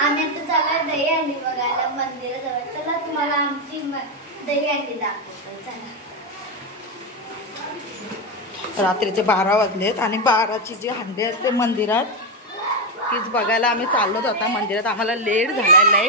आम्ही आता चाललोय दहीहंडी बघायला मंदिराजवळ. चला तुम्हाला आमची दहीहंडी दाखवतो. चला. रात्रीचे 12 वाजलेत आणि 12ची जी हंडी असते मंदिरात तीच बघायला आम्ही चाललोत आता मंदिरात. आम्हाला लेट झालेला आहे.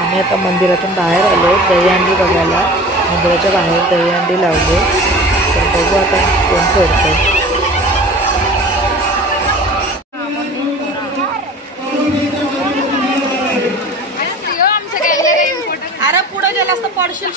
आम्ही आता मंदिरातून बाहेर आलो दहीहंडी बघायला. मंदिराच्या बाहेर दहीहंडी लावले. तर बघू आता कोण सोडतं. अरे पुढे गेला असतं पडशील.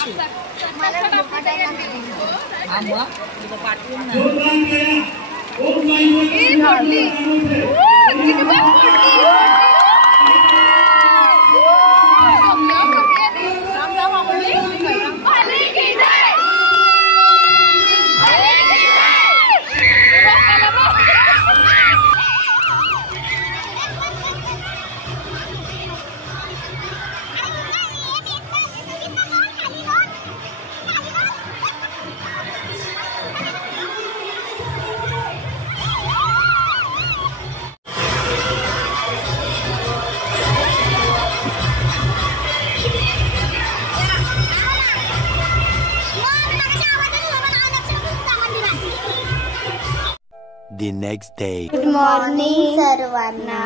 The next day. Good morning सर्वांना.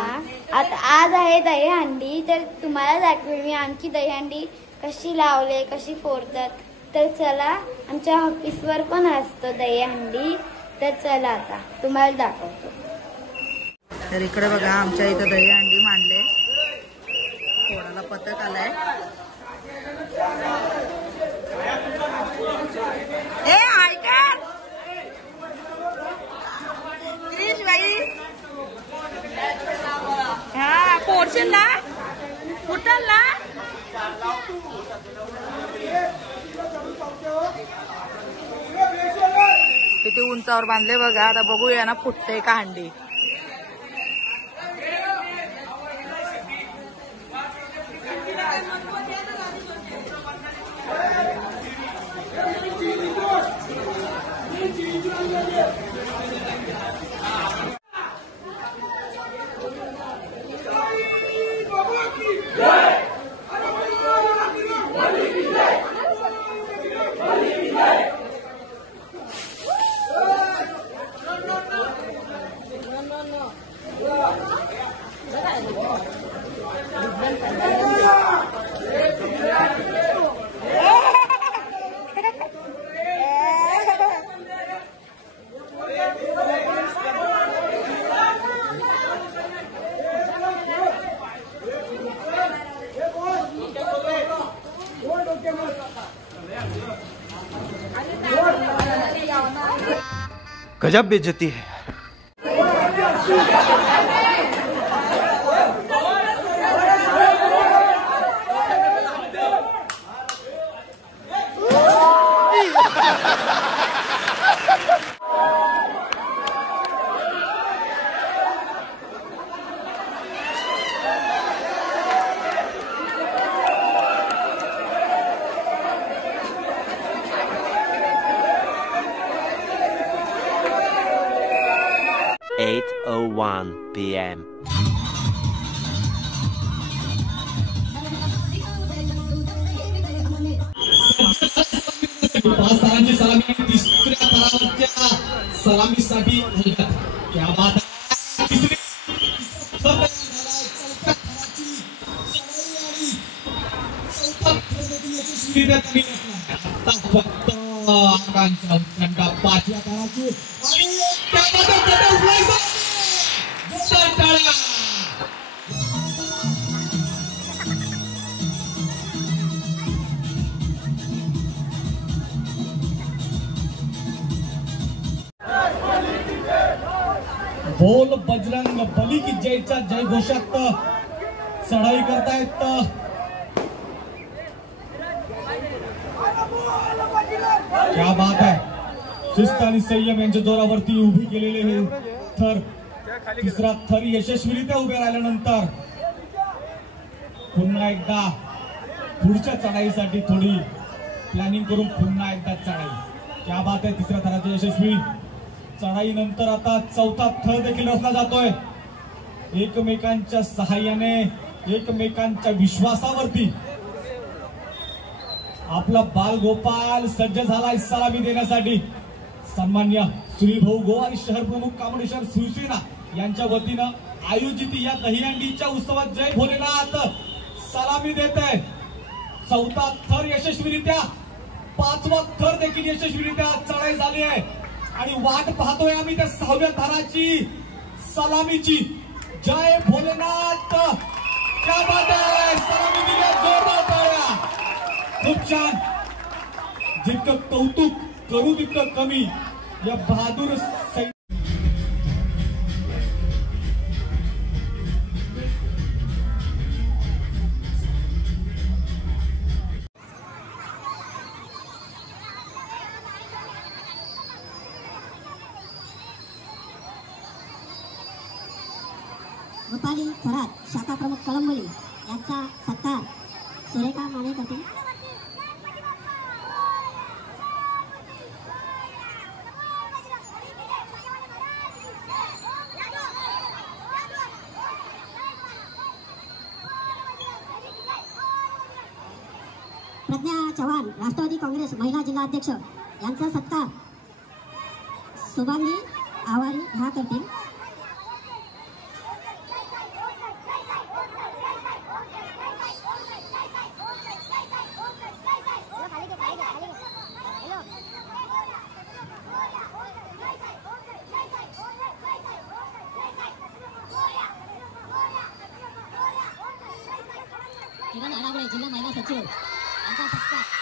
आता आज आहे दहीहंडी. तर तुम्हाला दाखवेल मी आमची दहीहंडी कशी लावले कशी फोडतात. तर चला आमच्या ऑफिसवर पण असतो दहीहंडी. तर चला आता तुम्हाला दाखवतो. तर इकडे बघा आमच्या इथं दहीहंडी मांडले. फोडाला पथक आलाय. हा पोर्शन ला कुठं ला किती उंचावर बांधले बघा. आता बघूया ना फुटते का हंडी. गजब बेइज्जती है। PM. पाच सलामी तिसऱ्या तरावरच्या सलामीसाठी क्या बात पाचव्या तराची बोल बजरंग बली की जयचा जय घोषात चढाई करतायत क्या बात आहे शिस्त आणि संयम यांच्या जोरावरती उभी केलेले हे थर तिसरा थर यशस्वीरित्या उभे राहिल्यानंतर पुन्हा एकदा पुढच्या चढाईसाठी थोडी प्लॅनिंग करून पुन्हा एकदा चढाई क्या बात आहे तिसऱ्या थराची यशस्वी चढाई नंतर आता चौथा थर देखील रचला जातोय एकमेकांच्या सहाय्याने एकमेकांच्या विश्वासावरती आपला बालगोपाल सज्ज झालाय सलामी देण्यासाठी सन्मान्य सुनील भाऊ गो आणि शहर प्रमुख कामडेश्वर शिवसेना यांच्या वतीनं आयोजित या दहीहंडीच्या उत्सवात जय भोलेनाथ सलामी देत आहे चौथा थर यशस्वीरित्या पाचवा थर देखील यशस्वीरित्या चढाई झाली आहे आणि वाट पाहतोय आम्ही त्या सहाव्या थराची सलामीची जय भोलेनाथ क्या बात आहे सलामी दिल्या जोरदार टाळ्या खूप छान जितकं कौतुक करू तितकं कमी या बहादूर रुपाली थरात शाखा प्रमुख कळंबोली यांचा सत्कार सुरेखा माने करतील प्रज्ञा चव्हाण राष्ट्रवादी काँग्रेस महिला जिल्हा अध्यक्ष यांचा सत्कार शुभांगी आवारी ह्या करतील किरण आडागळे जिल्हा महिला सचिव यांचा सत्कार